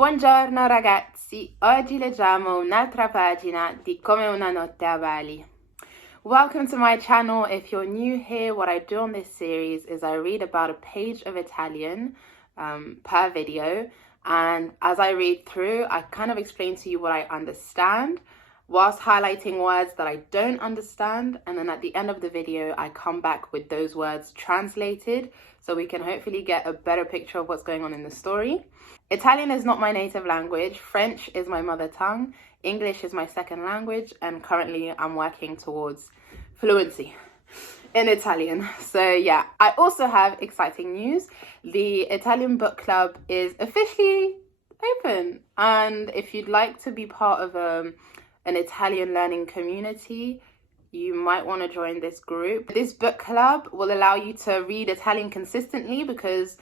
Buongiorno ragazzi, oggi leggiamo un'altra pagina di Come una notte a Bali. Welcome to my channel. If you're new here, what I do on this series is I read about a page of Italian per video, and as I read through, I kind of explain to you what I understand whilst highlighting words that I don't understand, and then at the end of the video I come back with those words translated so we can hopefully get a better picture of what's going on in the story. Italian is not my native language, French is my mother tongue, English is my second language, and currently I'm working towards fluency in Italian. So yeah, I also have exciting news. The Italian book club is officially open, and if you'd like to be part of an Italian learning community, you might want to join this group. This book club will allow you to read Italian consistently because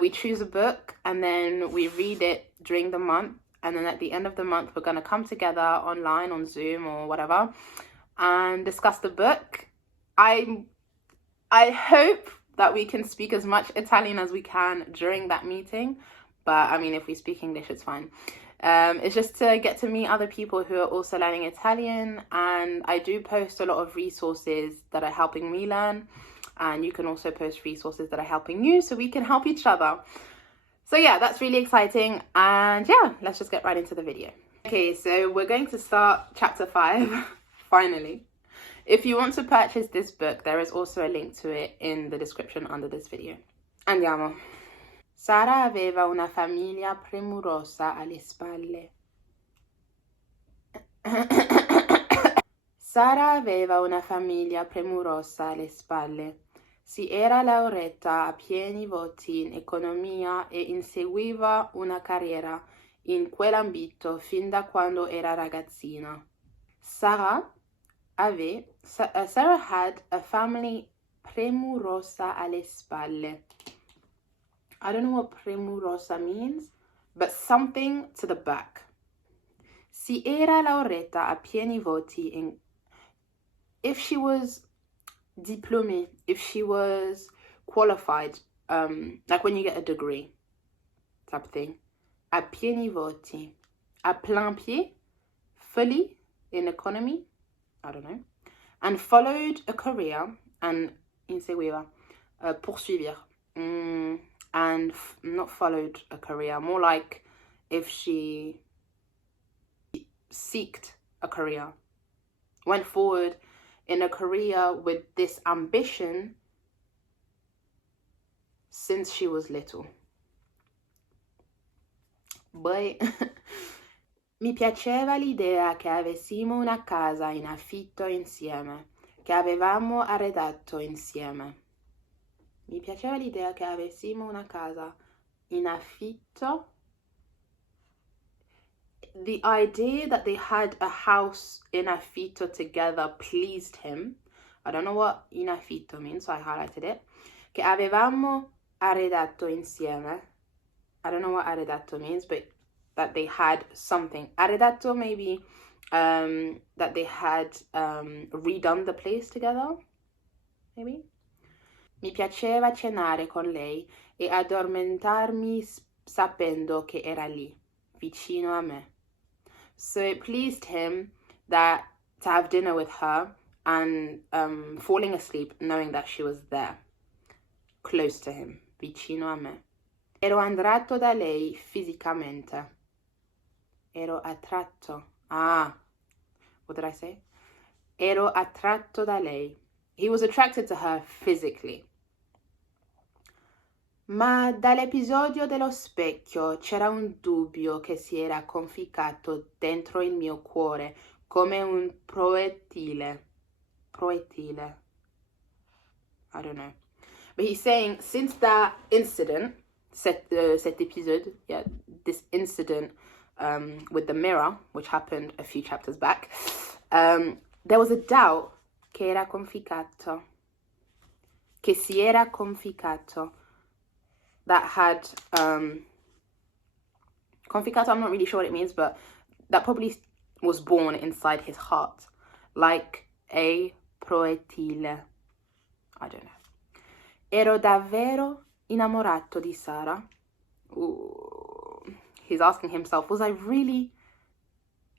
we choose a book and then we read it during the month, and then at the end of the month we're going to come together online on Zoom or whatever and discuss the book. I hope that we can speak as much Italian as we can during that meeting, but I mean, if we speak English it's fine. It's just to get to meet other people who are also learning Italian, and I do post a lot of resources that are helping me learn, and you can also post resources that are helping you so we can help each other. So yeah, that's really exciting, and yeah, let's just get right into the video. Okay, so we're going to start chapter 5 finally. If you want to purchase this book, there is also a link to it in the description under this video. Andiamo. Sara aveva una famiglia premurosa alle spalle. Sara aveva una famiglia premurosa alle spalle. Si era laureata a pieni voti in economia e inseguiva una carriera in quell'ambito fin da quando era ragazzina. Sarah had a family premurosa alle spalle. I don't know what premurosa means, but something to the back. Si era laureata a pieni voti in... If she was diplômée, if she was qualified, like when you get a degree type of thing. A pieni voti. A plein pied, fully in economy, I don't know. And followed a career, and inseguiva, poursuivre. And not followed a career, more like if she seeked a career, went forward in a career with this ambition since she was little. Poi mi piaceva l'idea che avessimo una casa in affitto insieme, che avevamo arredato insieme. Mi piaceva l'idea che avessimo una casa in affitto. The idea that they had a house in affitto together pleased him. I don't know what in affitto means, so I highlighted it. Che avevamo arredato insieme. I don't know what arredato means, but that they had something. Arredato maybe that they had redone the place together, maybe. Mi piaceva cenare con lei e addormentarmi sapendo che era lì, vicino a me. So it pleased him that to have dinner with her and falling asleep knowing that she was there, close to him, vicino a me. Ero attratto da lei fisicamente. Ero attratto. What did I say? Ero attratto da lei. He was attracted to her physically. Ma dall'episodio dello specchio c'era un dubbio che si era conficcato dentro il mio cuore come un proiettile. Proiettile. I don't know. But he's saying, since that incident, cet épisode, yeah, this incident with the mirror, which happened a few chapters back, there was a doubt che era conficcato. Che si era conficcato. That had conficcato, I'm not really sure what it means, but that probably was born inside his heart, like a proiettile. I don't know. Ero davvero innamorato di Sara. He's asking himself, was I really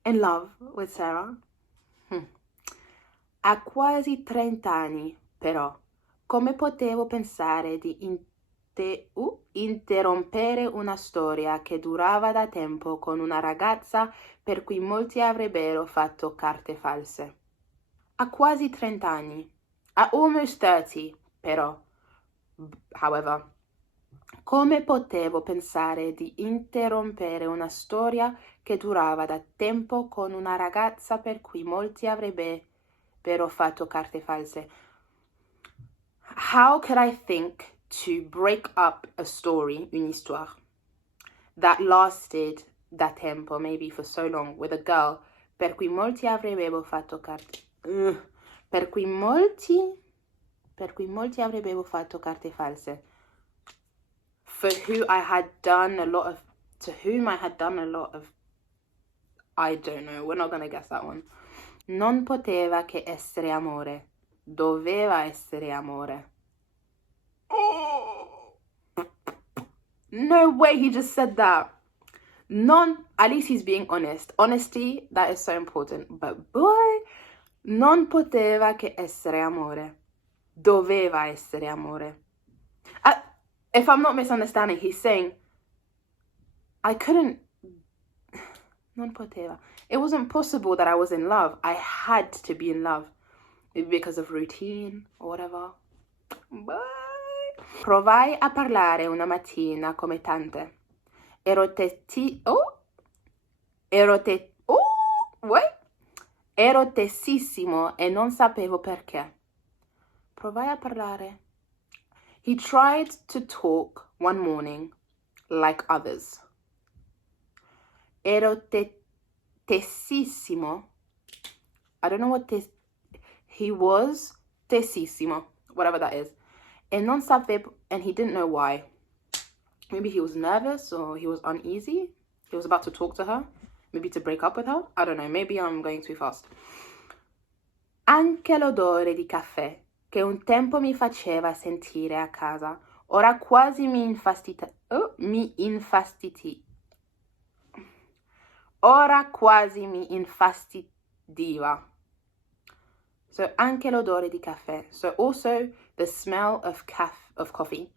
in love with Sarah? A quasi 30 anni, però, come potevo pensare di interrompere una storia che durava da tempo con una ragazza per cui molti avrebbero fatto carte false? A quasi 30 anni. At almost 30, però. However, come potevo pensare di interrompere una storia che durava da tempo con una ragazza per cui molti avrebbero fatto carte false? How could I think to break up a story, une histoire, that lasted da tempo, maybe for so long, with a girl per cui molti avrebbero fatto carte... per cui molti avrebbero fatto carte false. For who I had done a lot of... To whom I had done a lot of... I don't know, we're not gonna guess that one. Non poteva che essere amore. Doveva essere amore. Oh. No way he just said that. At least he's being honest. Honesty, that is so important. But boy, non poteva che essere amore. Doveva essere amore. If I'm not misunderstanding, he's saying, I couldn't... Non poteva. It wasn't possible that I was in love. I had to be in love. Maybe because of routine or whatever. Bye. Provai a parlare una mattina come tante. Ero tesissimo e non sapevo perché. Provai a parlare. He tried to talk one morning like others. Ero tesissimo. I don't know what he was tesissimo, whatever that is. E non sapevo, and he didn't know why. Maybe he was nervous or he was uneasy. He was about to talk to her, maybe to break up with her. I don't know, maybe I'm going too fast. Anche l'odore di caffè che un tempo mi faceva sentire a casa, ora quasi mi infastidiva. Ora quasi mi infastidiva. So anche l'odore di caffè. So also the smell of coffee.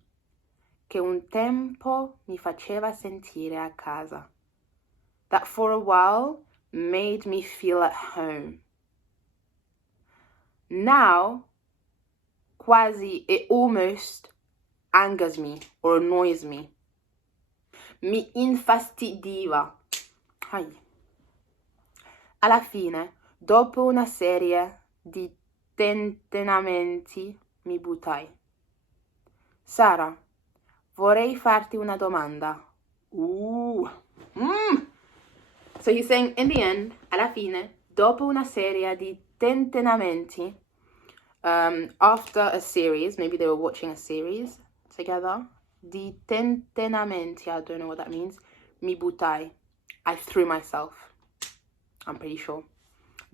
Che un tempo mi faceva sentire a casa. That for a while made me feel at home. Now, quasi, it almost angers me or annoys me. Mi infastidiva. Ai. Alla fine, dopo una serie di tentennamenti, mi buttai. Sara, vorrei farti una domanda. So he's saying, in the end, alla fine, dopo una serie di tentennamenti, after a series, maybe they were watching a series together, di tentennamenti, I don't know what that means, mi buttai. I threw myself. I'm pretty sure.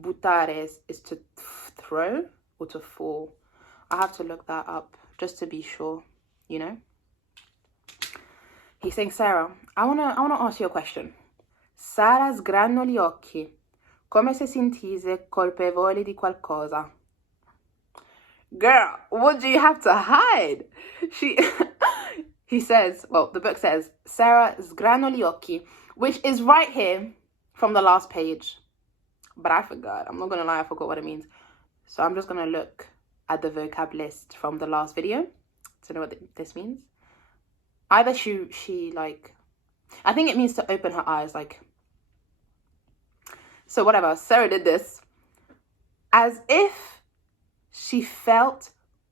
Buttare is to throw or to fall. I have to look that up just to be sure, you know. He's saying, Sarah, I wanna ask you a question. Sara sgranò gli occhi, come se sentisse colpevole di qualcosa. Girl, what do you have to hide? He says, well, the book says, Sarah sgranò gli occhi, which is right here from the last page. But I forgot. I'm not going to lie, I forgot what it means. So I'm just going to look at the vocab list from the last video to know what this means. Either she like, I think it means to open her eyes, like. So whatever, Sarah did this as if she felt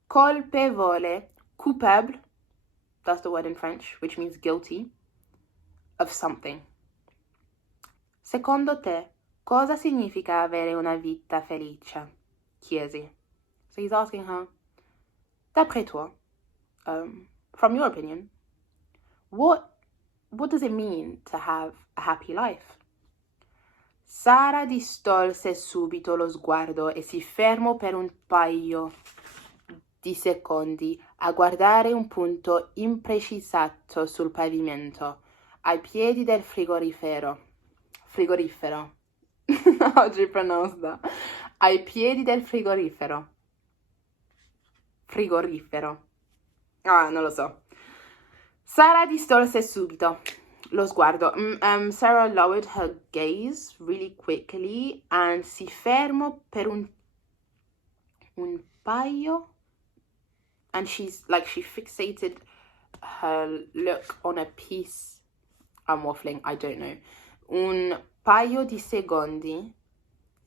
colpevole, coupable, that's the word in French, which means guilty, of something. Secondo te, cosa significa avere una vita felice? Chiesi. So he's asking her, d'après toi, from your opinion, what does it mean to have a happy life? Sara distolse subito lo sguardo e si fermò per un paio di secondi a guardare un punto imprecisato sul pavimento, ai piedi del frigorifero. Frigorifero. How do you pronounce that? Ai piedi del frigorifero. Frigorifero. Ah, non lo so. Sara distolse subito lo sguardo. Sarah lowered her gaze really quickly and si fermò per un paio. And she fixated her look on a piece. I'm waffling, I don't know. Un paio di secondi,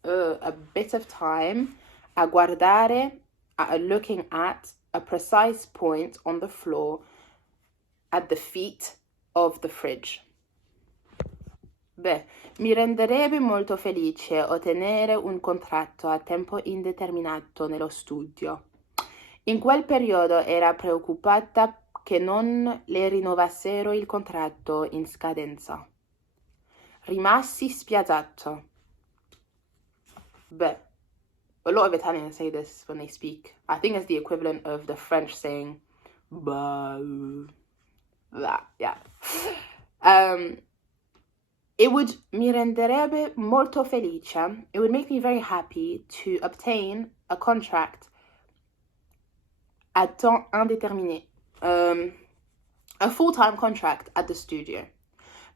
a bit of time, a guardare, looking at a precise point on the floor at the feet of the fridge. Beh, mi renderebbe molto felice ottenere un contratto a tempo indeterminato nello studio. In quel periodo era preoccupata che non le rinnovassero il contratto in scadenza. Rimasi spiazzato. Beh, a lot of Italians say this when they speak. I think it's the equivalent of the French saying, bah, that, yeah. Mi renderebbe molto felice. It would make me very happy to obtain a contract à temps indéterminé. A full-time contract at the studio.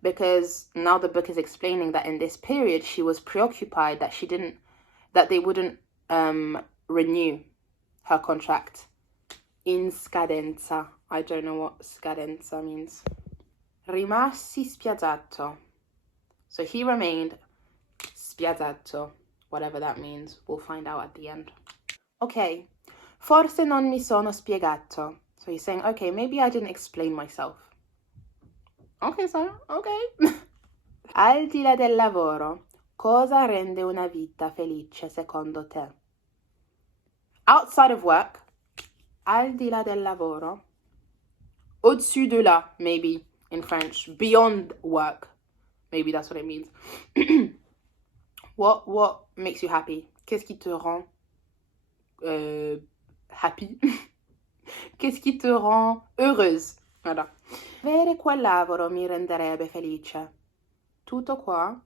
Because now the book is explaining that in this period she was preoccupied that they wouldn't renew her contract. In scadenza. I don't know what scadenza means. Rimasi spiazzato. So he remained spiazzato, whatever that means. We'll find out at the end. Okay, forse non mi sono spiegato. So he's saying, okay, maybe I didn't explain myself. Okay, Sarah, okay. Al di là del lavoro, cosa rende una vita felice secondo te? Outside of work, al di là del lavoro, au-dessus de là, maybe in French, beyond work. Maybe that's what it means. What makes you happy? Qu'est-ce qui te rend happy? Qu'est-ce qui te rend heureuse? Voilà. Avere quel lavoro mi renderebbe felice. Tutto qua?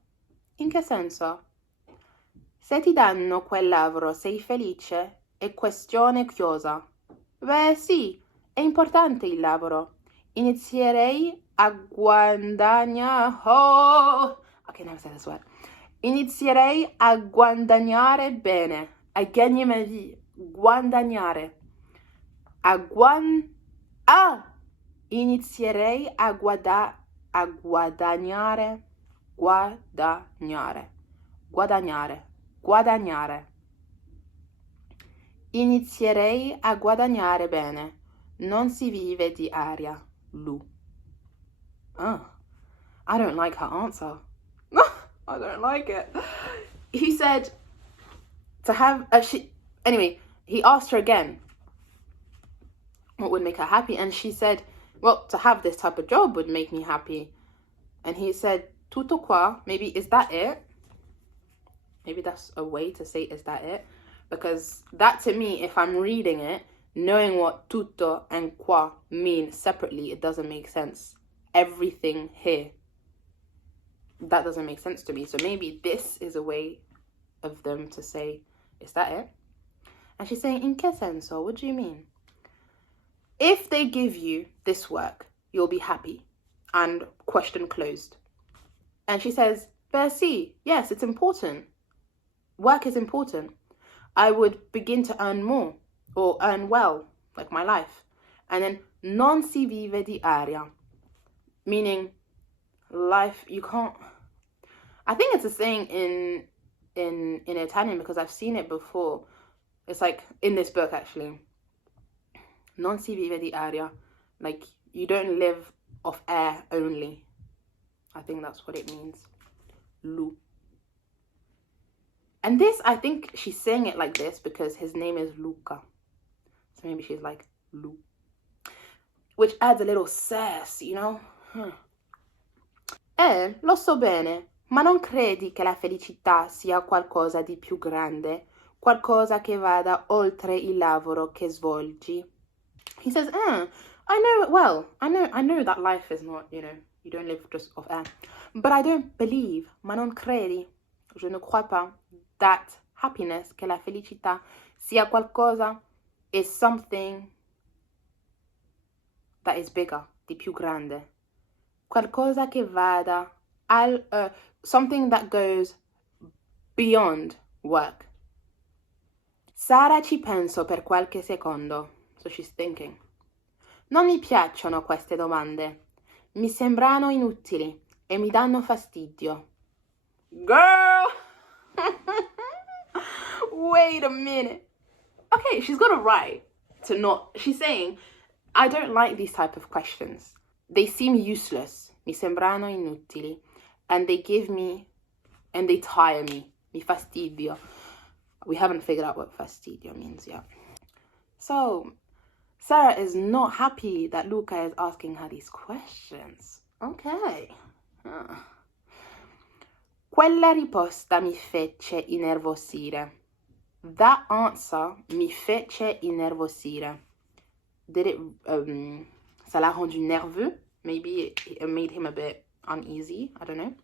In che senso? Se ti danno quel lavoro sei felice? È questione chiusa. Beh sì, è importante il lavoro. Inizierei a guadagnare... Oh! Okay, never say this word. Inizierei a guadagnare bene. A gagner ma vie. Guadagnare. Inizierei a guadagnare. Inizierei a guadagnare bene. Non si vive di aria. I don't like her answer. I don't like it. He said to have anyway, he asked her again what would make her happy, and she said, well, to have this type of job would make me happy. And he said, tutto qua, maybe is that it? Maybe that's a way to say is that it? Because that to me, if I'm reading it, knowing what tutto and qua mean separately, it doesn't make sense. Everything here, that doesn't make sense to me. So maybe this is a way of them to say, is that it? And she's saying, in che senso? What do you mean? If they give you this work, you'll be happy. And question closed. And she says, beh sì, yes, it's important. Work is important. I would begin to earn more or earn well, like my life. And then non si vive di aria, meaning life, you can't. I think it's a saying in Italian because I've seen it before. It's like in this book actually. Non si vive di aria, like you don't live off air only. I think that's what it means. Lu. And this, I think she's saying it like this because his name is Luca. So maybe she's like, Lu. Which adds a little sass, you know? Lo so bene, ma non credi che la felicità sia qualcosa di più grande? Qualcosa che vada oltre il lavoro che svolgi? He says, I know it well. I know that life is not, You don't live just off air. But I don't believe, ma non credi, je ne crois pas, that happiness, che la felicità sia qualcosa, is something that is bigger, di più grande. Qualcosa che vada something that goes beyond work. Sara ci penso per qualche secondo. So she's thinking. Non mi piacciono queste domande. Mi sembrano inutili e mi danno fastidio. Girl! Wait a minute. Okay, she's got a right to not... She's saying, I don't like these type of questions. They seem useless. Mi sembrano inutili. And they give me... And they tire me. Mi fastidio. We haven't figured out what fastidio means yet. So, Sarah is not happy that Luca is asking her these questions. Okay. Quella risposta mi fece innervosire. That answer mi fece innervosire. Did it, ça l'a rendu nerveux? Maybe it made him a bit uneasy, I don't know.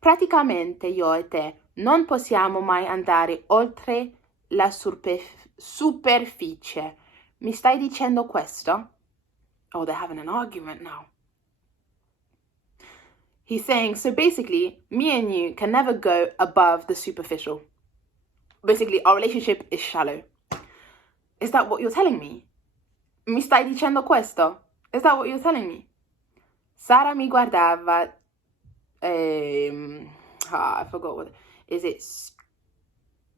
Praticamente io e te non possiamo mai andare oltre la superficie. Mi stai dicendo questo? Oh, they're having an argument now. He's saying, so basically, me and you can never go above the superficial. Basically, our relationship is shallow. Is that what you're telling me? Mi stai dicendo questo? Is that what you're telling me? Sara mi guardava... I forgot what... Is it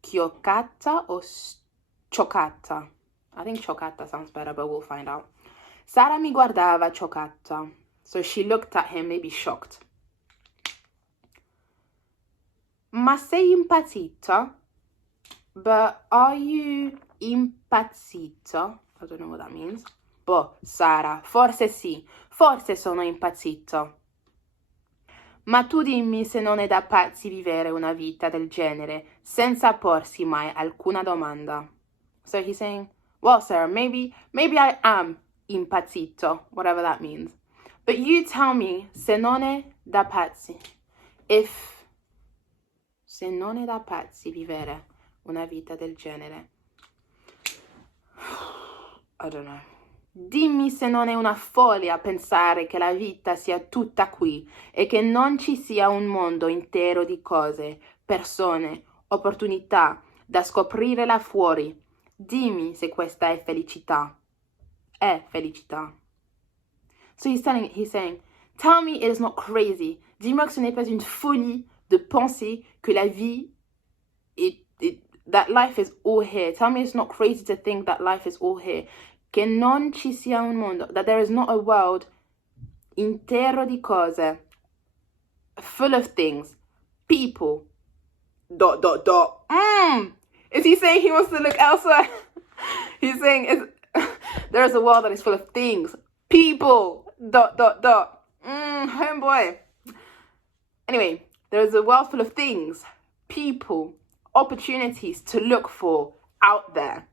schioccata or scioccata? I think scioccata sounds better, but we'll find out. Sara mi guardava scioccata. So she looked at him, maybe shocked. Ma sei impazzito? But are you impazzito? I don't know what that means. Boh, Sara, forse sì. Forse sono impazzito. Ma tu dimmi se non è da pazzi vivere una vita del genere senza porsi mai alcuna domanda. So he's saying, well, Sarah, maybe I am impazzito, whatever that means. But you tell me se non è da pazzi. Se non è da pazzi vivere una vita del genere. I don't know. Dimmi se non è una follia pensare che la vita sia tutta qui e che non ci sia un mondo intero di cose, persone, opportunità da scoprire là fuori. Dimmi se questa è felicità. È felicità. So he's saying, tell me it is not crazy. Dis-moi que ce n'est pas une folie de penser que la vie that life is all here. Tell me it's not crazy to think that life is all here. Che non ci sia un mondo, that there is not a world intero di cose, full of things, people, ... Is he saying he wants to look elsewhere? He's saying there is a world that is full of things, people, ... Homeboy. Anyway, there is a world full of things, people, opportunities to look for out there.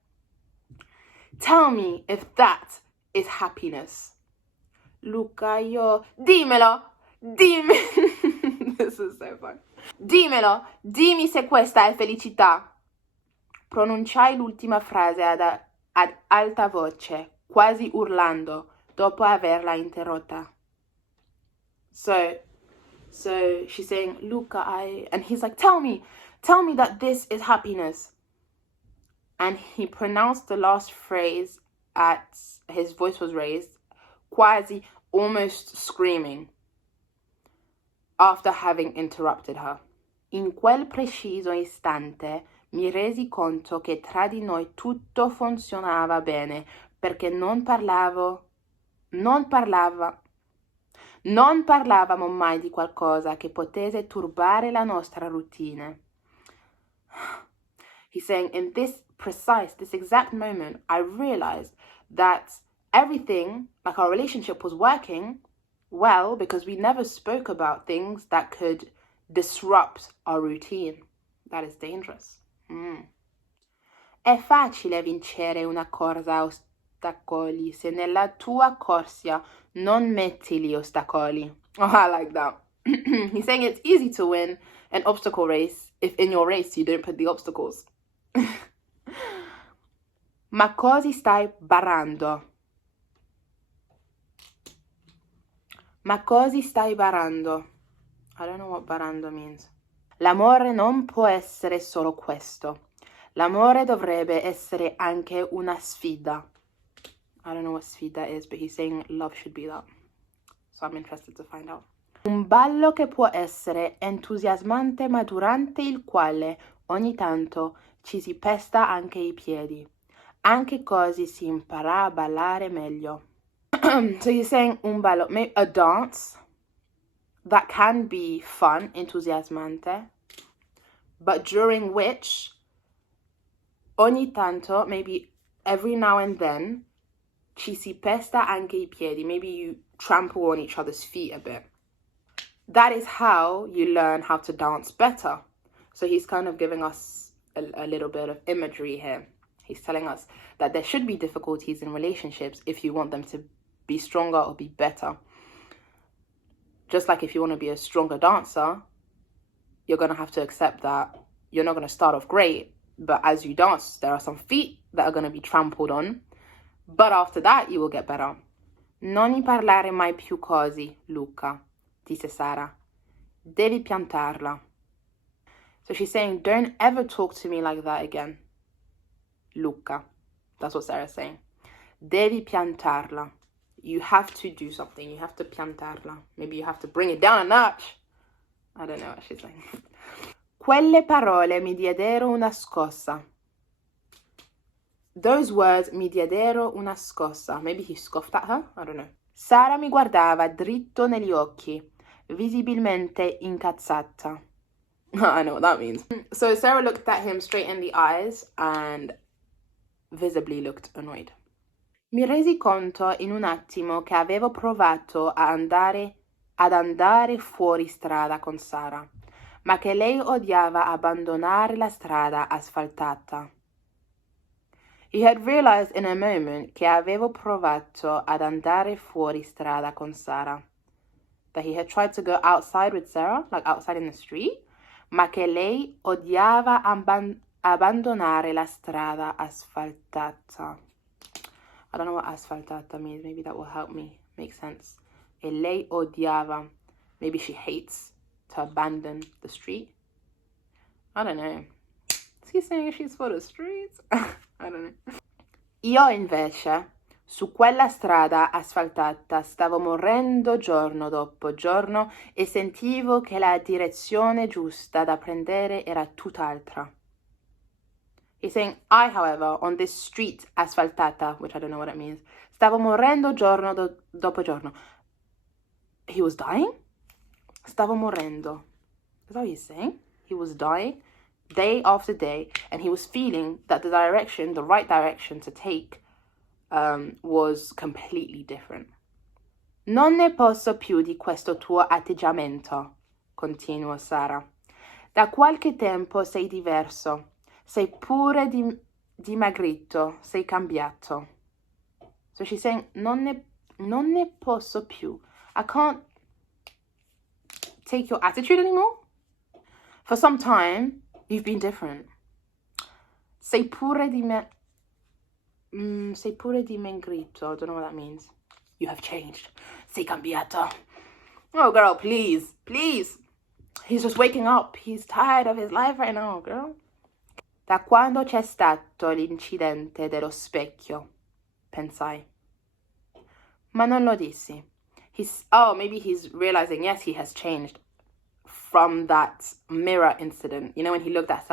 Tell me if that is happiness. Luca, dimmelo, dimmi. This is so fun. Dimmelo, dimmi se questa è felicità. Pronunciai l'ultima frase ad alta voce, quasi urlando, dopo averla interrotta. So she's saying, Luca, and he's like, tell me that this is happiness. And he pronounced the last phrase his voice was raised, quasi, almost screaming, after having interrupted her. In quel preciso istante mi resi conto che tra di noi tutto funzionava bene, perché non parlavamo mai di qualcosa che potesse turbare la nostra routine. He's saying, in this exact moment, I realized that everything, like our relationship, was working well because we never spoke about things that could disrupt our routine. That is dangerous. È facile vincere una corsa ostacoli. Se nella tua corsia non metti gli ostacoli. Oh, I like that. He's saying it's easy to win an obstacle race if in your race you don't put the obstacles. Ma cosa stai barando? Ma cosa stai barando? I don't know what barando means. L'amore non può essere solo questo. L'amore dovrebbe essere anche una sfida. I don't know what sfida is, but he's saying love should be that. So I'm interested to find out. Un ballo che può essere entusiasmante ma durante il quale ogni tanto ci si pesta anche i piedi. Anche così si impara a ballare meglio. So he's saying un ballo, a dance that can be fun, entusiasmante, but during which ogni tanto, maybe every now and then, ci si pesta anche i piedi. Maybe you trample on each other's feet a bit. That is how you learn how to dance better. So he's kind of giving us a little bit of imagery here. He's telling us that there should be difficulties in relationships if you want them to be stronger or be better. Just like if you want to be a stronger dancer, you're going to have to accept that you're not going to start off great, but as you dance, there are some feet that are going to be trampled on. But after that, you will get better. Non mi parlare mai più così, Luca, disse Sara. Devi piantarla. So she's saying, don't ever talk to me like that again, Luca. That's what Sarah's saying. Devi piantarla. You have to do something. You have to piantarla. Maybe you have to bring it down a notch. I don't know what she's saying. Quelle parole mi diedero una scossa. Those words mi diedero una scossa. Maybe he scoffed at her? I don't know. Sara mi guardava dritto negli occhi, visibilmente incazzata. I know what that means. So Sarah looked at him straight in the eyes and visibly looked annoyed. Mi resi conto in un attimo che avevo provato ad andare fuori strada con Sara, ma che lei odiava abbandonare la strada asfaltata. He had realized in a moment che avevo provato ad andare fuori strada con Sara. That he had tried to go outside with Sarah, like outside in the street, ma che lei odiava abbandonare la strada asfaltata. I don't know what asfaltata means. Maybe that will help me make sense. E lei odiava. Maybe she hates to abandon the street. I don't know. Is he saying she's for the streets? I don't know. Io invece, su quella strada asfaltata, stavo morendo giorno dopo giorno e sentivo che la direzione giusta da prendere era tutt'altra. He's saying, I, however, on this street asfaltata, which I don't know what it means, stavo morendo giorno dopo giorno. He was dying? Stavo morendo. Is that what he's saying? He was dying day after day, and he was feeling that the right direction to take was completely different. Non ne posso più di questo tuo atteggiamento, continuò Sara. Da qualche tempo sei diverso. Sei pure dimagrito, sei cambiato. So she's saying, non ne posso più. I can't take your attitude anymore. For some time, you've been different. Sei pure dimagrito. I don't know what that means. You have changed. Sei cambiato. Oh, girl, please. He's just waking up. He's tired of his life right now, girl. Da quando c'è stato l'incidente dello specchio, pensai. Ma non lo dissi. Maybe he's realizing, yes, he has changed from that mirror incident. You know, when he looked at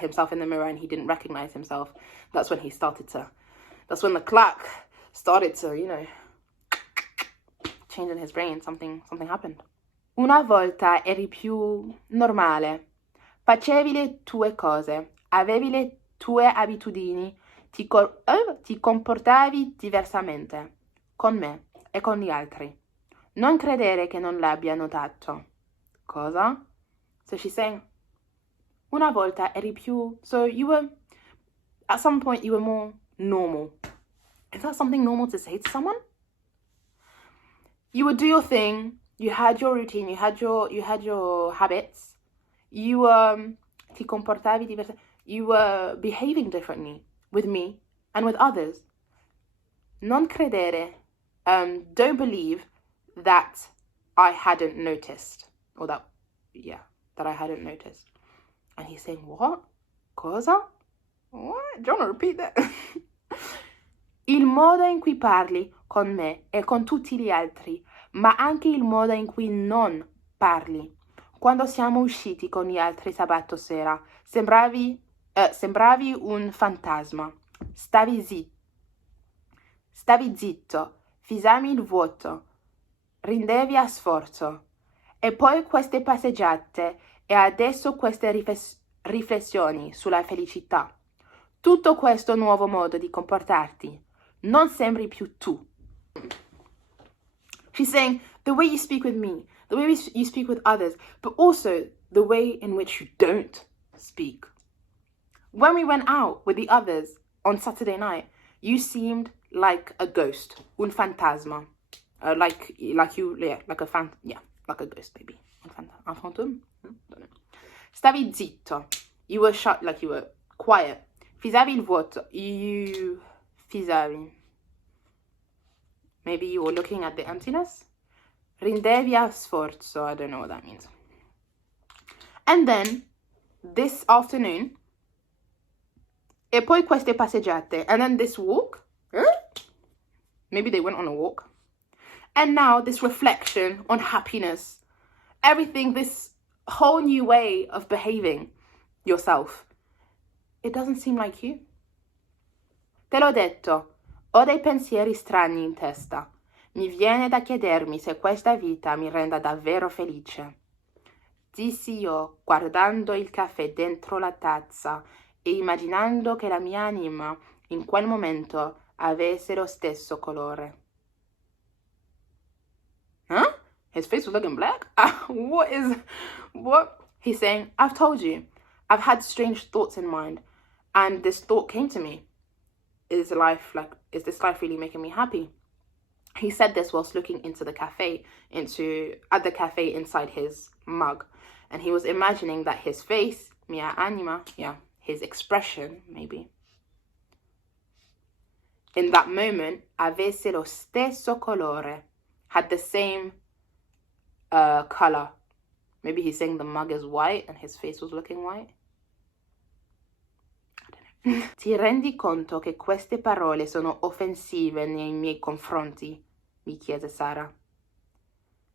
himself in the mirror and he didn't recognize himself, that's when the clock started to, you know, change in his brain. Something happened. Una volta eri più normale. Facevi le tue cose. Avevi le tue abitudini, ti comportavi diversamente, con me e con gli altri. Non credere che non l'abbia notato. Cosa? So she's saying, una volta eri più, so at some point you were more normal. Is that something normal to say to someone? You would do your thing, you had your routine, you had your habits, you ti comportavi diversamente, you were behaving differently with me and with others. Non credere, don't believe that I hadn't noticed, or that I hadn't noticed. And he's saying, what? Cosa? What? Do you want to repeat that? Il modo in cui parli con me e con tutti gli altri, ma anche il modo in cui non parli. Quando siamo usciti con gli altri sabato sera, sembravi un fantasma. Stavi zitto, fissavi il vuoto, rendevi a sforzo. E poi queste passeggiate e adesso queste riflessioni sulla felicità. Tutto questo nuovo modo di comportarti. Non sembri più tu. She's saying the way you speak with me, the way you speak with others, but also the way in which you don't speak. When we went out with the others on Saturday night, you seemed like a ghost, un fantasma. Like a ghost, maybe. Un fantôme? Don't know. Stavi zitto. You were shut, like you were quiet. Fissavi il vuoto. You fissavi. Maybe you were looking at the emptiness. Rendevi a sforzo. I don't know what that means. And then, this afternoon, e poi queste passeggiate, and then this walk. Maybe they went on a walk. And now this reflection on happiness. Everything, this whole new way of behaving yourself. It doesn't seem like you. Te l'ho detto, ho dei pensieri strani in testa. Mi viene da chiedermi se questa vita mi renda davvero felice. Dissi io, guardando il caffè dentro la tazza e immaginando che la mia anima in quel momento avesse lo stesso colore. Huh? His face was looking black? What? He's saying, I've told you, I've had strange thoughts in mind, and this thought came to me. Is this life really making me happy? He said this whilst looking at the cafe inside his mug. And he was imagining that his face, mia anima, his expression, maybe, in that moment, avesse lo stesso colore, had the same color. Maybe he's saying the mug is white and his face was looking white. I don't know. Ti rendi conto che queste parole sono offensive nei miei confronti? Mi chiese Sara.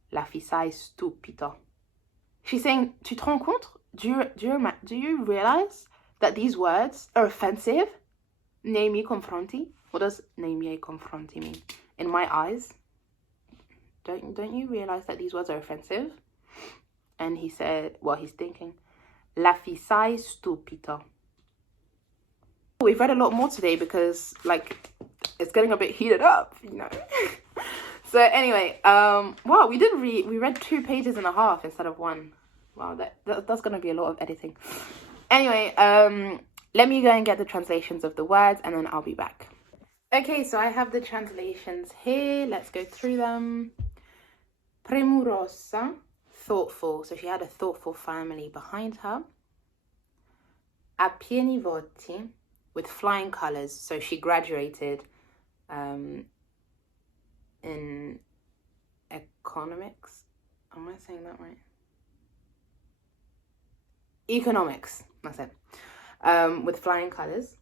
La fissai stupito. She's saying, tu te rends compte? Do you realize that these words are offensive? Nei miei confronti? What does nei miei confronti mean? In my eyes? Don't you realize that these words are offensive? And he said, well, he's thinking, la fissai stupito. We've read a lot more today because, like, it's getting a bit heated up, you know. So anyway, wow, we read 2 pages and a half instead of 1. Wow, that's gonna be a lot of editing. Anyway, let me go and get the translations of the words and then I'll be back. Okay, so I have the translations here. Let's go through them. Premurosa, thoughtful. So she had a thoughtful family behind her. A pieni voti, with flying colors. So she graduated in economics. Am I saying that right? Economics, that's it. With flying colors.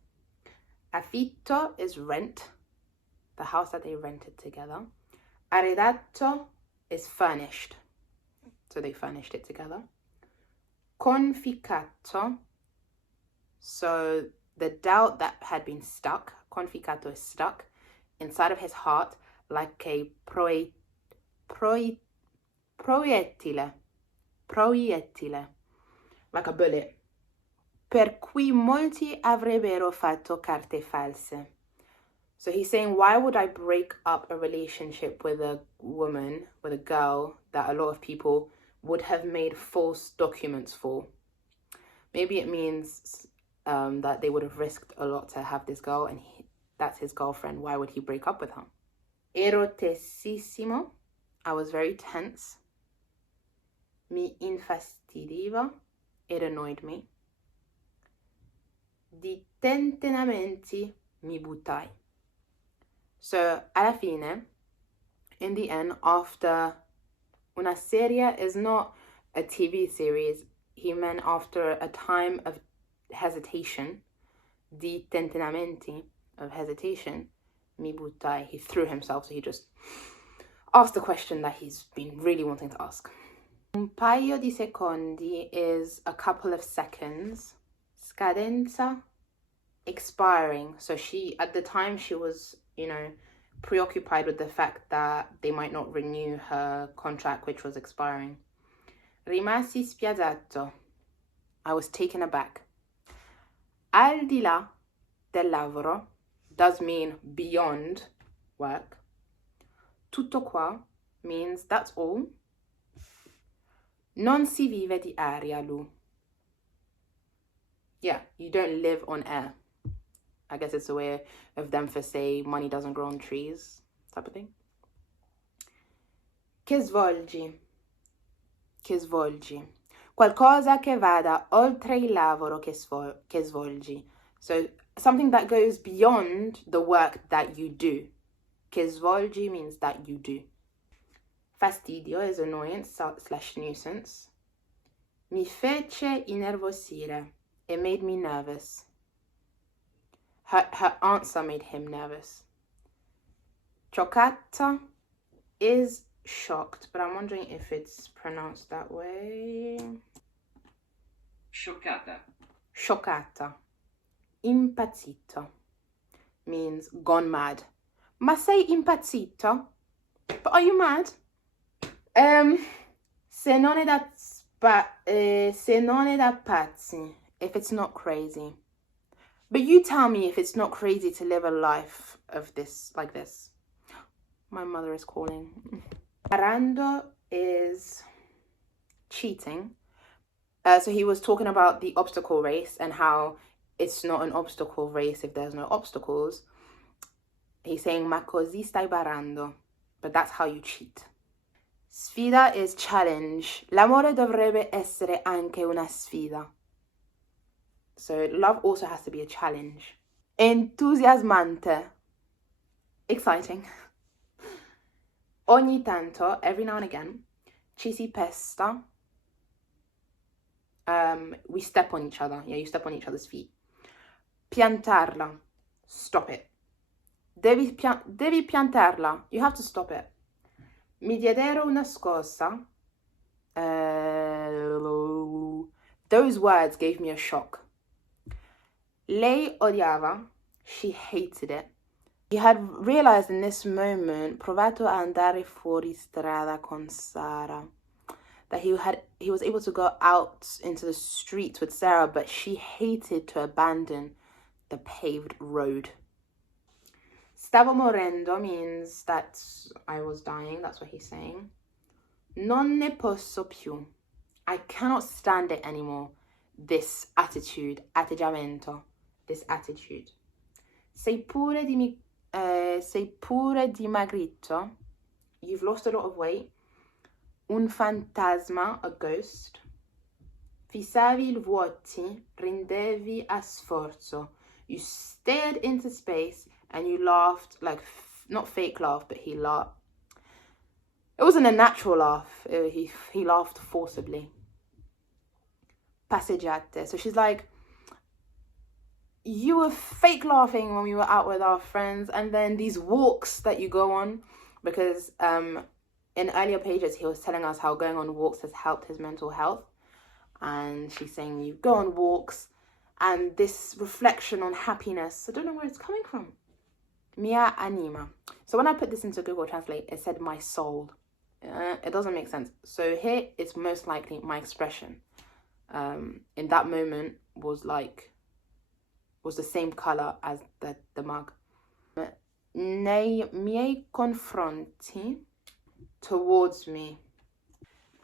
Affitto is rent, the house that they rented together. Arredato is furnished, so they furnished it together. Conficcato, so the doubt that had been stuck, conficcato is stuck inside of his heart like a proiettile, like a bullet. Per cui molti avreberro fatto carte false. So he's saying, why would I break up a relationship with a woman, with a girl, that a lot of people would have made false documents for? Maybe it means that they would have risked a lot to have this girl, and That's his girlfriend. Why would he break up with her? Ero tesissimo. I was very tense. Mi infastidiva. It annoyed me. Di tentennamenti mi buttai. So, alla fine, in the end, after una serie is not a TV series, he meant after a time of hesitation, di tentennamenti, of hesitation, mi buttai. He threw himself, so he just asked the question that he's been really wanting to ask. Un paio di secondi is a couple of seconds. Scadenza, expiring. So at the time she was, preoccupied with the fact that they might not renew her contract, which was expiring. Rimasi spiazzato. I was taken aback. Al di là del lavoro does mean beyond work. Tutto qua means that's all. Non si vive di aria lu. Yeah, you don't live on air. I guess it's a way of them for say money doesn't grow on trees type of thing. Che svolgi. Che svolgi. Qualcosa che vada oltre il lavoro che svolgi. So something that goes beyond the work that you do. Che svolgi means that you do. Fastidio is annoyance / nuisance. Mi fece innervosire. It made me nervous. Her answer made him nervous. Scioccata is shocked, but I'm wondering if it's pronounced that way. Scioccata. Scioccata. Impazzito means gone mad. Ma sei impazzito? But are you mad? Se non è da pazzi, if it's not crazy. But you tell me if it's not crazy to live a life of this, like this. My mother is calling. Arredato is cheating. So he was talking about the obstacle race and how it's not an obstacle race if there's no obstacles. He's saying, ma così stai barando. But that's how you cheat. Sfida is challenge. L'amore dovrebbe essere anche una sfida. So love also has to be a challenge. Entusiasmante. Exciting. Ogni tanto, every now and again, ci si pesta. We step on each other. Yeah, you step on each other's feet. Piantarla. Stop it. Devi piantarla. You have to stop it. Mi diedero una scossa. Those words gave me a shock. Lei odiava. She hated it. He had realized in this moment, provato a andare fuori strada con Sara, that he was able to go out into the streets with Sarah, but she hated to abandon the paved road. Stavo morendo means that I was dying. That's what he's saying. Non ne posso più. I cannot stand it anymore. This attitude, atteggiamento, this attitude. Sei pure dimagrito. You've lost a lot of weight. Un fantasma, a ghost. Fissavi il vuoti, rendevi a sforzo. You stared into space and you laughed, like, not fake laugh, but he laughed. It wasn't a natural laugh. He laughed forcibly. Passeggiate. So she's like, you were fake laughing when we were out with our friends, and then these walks that you go on, because in earlier pages he was telling us how going on walks has helped his mental health, and she's saying you go on walks and this reflection on happiness. I don't know where it's coming from. Mia anima. So when I put this into Google Translate, it said my soul. It doesn't make sense. So here it's most likely my expression. In that moment was the same color as the mug. Nei miei confronti, towards me.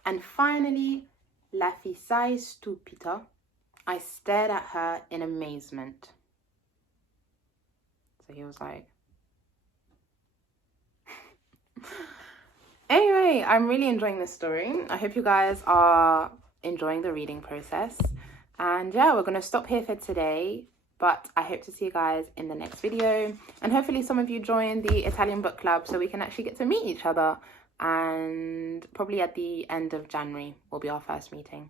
And finally, la fissai stupita. I stared at her in amazement. So he was like... Anyway, I'm really enjoying this story. I hope you guys are enjoying the reading process. And yeah, we're going to stop here for today. But I hope to see you guys in the next video. And hopefully some of you join the Italian book club so we can actually get to meet each other. And probably at the end of January will be our first meeting.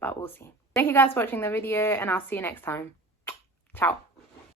But we'll see. Thank you guys for watching the video and I'll see you next time. Ciao.